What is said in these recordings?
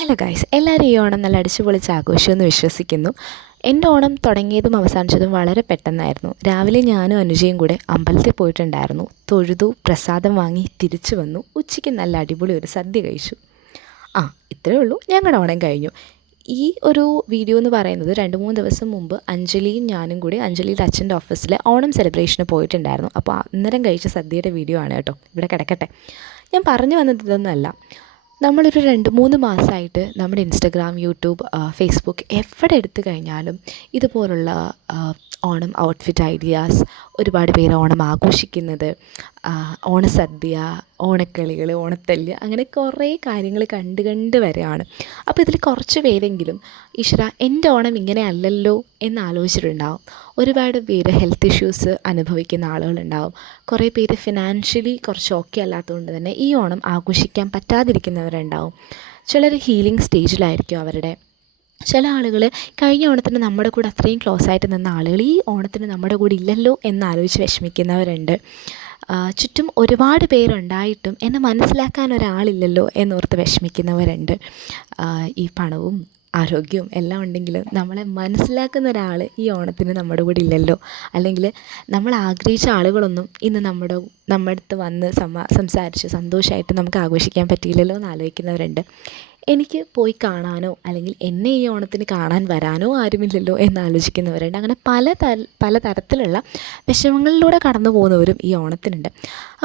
Hello guys, എല്ലാവരും ഈ ഓണം നല്ല അടിച്ചുപൊളിച്ച് ആഘോഷമെന്ന് വിശ്വസിക്കുന്നു. എൻ്റെ ഓണം തുടങ്ങിയതും അവസാനിച്ചതും വളരെ പെട്ടെന്നായിരുന്നു. രാവിലെ ഞാനും അനുജയും കൂടെ അമ്പലത്തിൽ പോയിട്ടുണ്ടായിരുന്നു. തൊഴുതു, പ്രസാദം വാങ്ങി തിരിച്ചു വന്നു. ഉച്ചയ്ക്ക് നല്ല അടിപൊളി ഒരു സദ്യ കഴിച്ചു. ഇത്രയേ ഉള്ളൂ, ഞങ്ങളുടെ ഓണം കഴിഞ്ഞു. ഈ ഒരു വീഡിയോ എന്ന് പറയുന്നത് 2-3 ദിവസം മുമ്പ് അഞ്ജലിയും ഞാനും കൂടി അഞ്ജലിയുടെ അച്ഛൻ്റെ ഓഫീസിൽ ഓണം സെലിബ്രേഷന് പോയിട്ടുണ്ടായിരുന്നു. അപ്പോൾ അന്നേരം കഴിച്ച സദ്യയുടെ വീഡിയോ ആണ് കേട്ടോ. ഇവിടെ കിടക്കട്ടെ. ഞാൻ പറഞ്ഞു വന്നത് ഇതൊന്നുമല്ല. നമ്മളൊരു 2-3 മാസമായിട്ട് നമ്മുടെ ഇൻസ്റ്റഗ്രാം, യൂട്യൂബ്, ഫേസ്ബുക്ക് എവിടെ എടുത്തു കഴിഞ്ഞാലും ഇതുപോലുള്ള ഓണം ഔട്ട്ഫിറ്റ് ഐഡിയാസ്, ഒരുപാട് പേര് ഓണം ആഘോഷിക്കുന്നത്, ഓണസദ്യ, ഓണക്കളികൾ, ഓണത്തല്ല്, അങ്ങനെ കുറേ കാര്യങ്ങൾ കണ്ട് വരികയാണ്. അപ്പോൾ ഇതിൽ കുറച്ച് പേരെങ്കിലും ഈശ്വര എൻ്റെ ഓണം ഇങ്ങനെ അല്ലല്ലോ എന്ന് ആലോചിച്ചിട്ടുണ്ടാവും. ഒരുപാട് പേര് ഹെൽത്ത് ഇഷ്യൂസ് അനുഭവിക്കുന്ന ആളുകളുണ്ടാവും. കുറേ പേര് ഫിനാൻഷ്യലി കുറച്ച് ഓക്കെ അല്ലാത്തതുകൊണ്ട് തന്നെ ഈ ഓണം ആഘോഷിക്കാൻ പറ്റാതിരിക്കുന്നവരുണ്ടാവും. ചിലർ ഹീലിംഗ് സ്റ്റേജിലായിരിക്കും അവരുടെ. ചില ആളുകൾ കഴിഞ്ഞ ഓണത്തിന് നമ്മുടെ കൂടെ അത്രയും ക്ലോസ് ആയിട്ട് നിന്ന ആളുകൾ ഈ ഓണത്തിന് നമ്മുടെ കൂടെ ഇല്ലല്ലോ എന്നാലോചിച്ച് വിഷമിക്കുന്നവരുണ്ട്. ചുറ്റും ഒരുപാട് പേരുണ്ടായിട്ടും എന്നെ മനസ്സിലാക്കാൻ ഒരാളില്ലല്ലോ എന്നോർത്ത് വിഷമിക്കുന്നവരുണ്ട്. ഈ പണവും ആരോഗ്യവും എല്ലാം ഉണ്ടെങ്കിലും നമ്മളെ മനസ്സിലാക്കുന്ന ഒരാൾ ഈ ഓണത്തിന് നമ്മുടെ കൂടെ ഇല്ലല്ലോ, അല്ലെങ്കിൽ നമ്മൾ ആഗ്രഹിച്ച ആളുകളൊന്നും ഇന്ന് നമ്മുടെ അടുത്ത് വന്ന് സംസാരിച്ച് സന്തോഷമായിട്ട് നമുക്ക് ആഘോഷിക്കാൻ പറ്റിയില്ലല്ലോ എന്ന് ആലോചിക്കുന്നവരുണ്ട്. എനിക്ക് പോയി കാണാനോ അല്ലെങ്കിൽ എന്നെ ഈ ഓണത്തിന് കാണാൻ വരാനോ ആരുമില്ലല്ലോ എന്നാലോചിക്കുന്നവരുണ്ട്. അങ്ങനെ പല തരത്തിലുള്ള വിഷമങ്ങളിലൂടെ കടന്നു പോകുന്നവരും ഈ ഓണത്തിനുണ്ട്.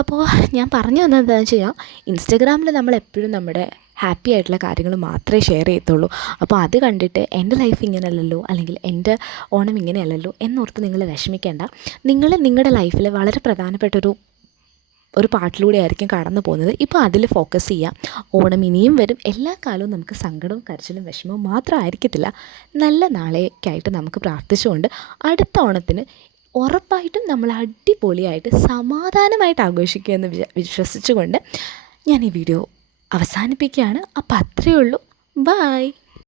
അപ്പോൾ ഞാൻ പറഞ്ഞു വന്നത് എന്താണെന്ന് വെച്ച് കഴിഞ്ഞാൽ, ഇൻസ്റ്റഗ്രാമിൽ നമ്മളെപ്പോഴും നമ്മുടെ ഹാപ്പി ആയിട്ടുള്ള കാര്യങ്ങൾ മാത്രമേ ഷെയർ ചെയ്യത്തുള്ളൂ. അപ്പോൾ അത് കണ്ടിട്ട് എൻ്റെ ലൈഫ് ഇങ്ങനെയല്ലല്ലോ, അല്ലെങ്കിൽ എൻ്റെ ഓണം ഇങ്ങനെയല്ലല്ലോ എന്നോർത്ത് നിങ്ങൾ വിഷമിക്കേണ്ട. നിങ്ങൾ നിങ്ങളുടെ ലൈഫിൽ വളരെ പ്രധാനപ്പെട്ടൊരു പാട്ടിലൂടെ ആയിരിക്കും കടന്നു പോകുന്നത്. ഇപ്പോൾ അതിൽ ഫോക്കസ് ചെയ്യാം. ഓണം ഇനിയും വരും. എല്ലാ കാലവും നമുക്ക് സങ്കടവും കരച്ചിലും വിഷമവും മാത്രമായിരിക്കത്തില്ല. നല്ല നാളേക്കായിട്ട് നമുക്ക് പ്രാർത്ഥിച്ചുകൊണ്ട് അടുത്ത ഓണത്തിന് ഉറപ്പായിട്ടും നമ്മൾ അടിപൊളിയായിട്ട് സമാധാനമായിട്ട് ആഘോഷിക്കുമെന്ന് വിശ്വസിച്ചുകൊണ്ട് ഞാൻ ഈ വീഡിയോ അവസാനിപ്പിക്കുകയാണ്. അപ്പോൾ അത്രയേ ഉള്ളൂ. ബൈ.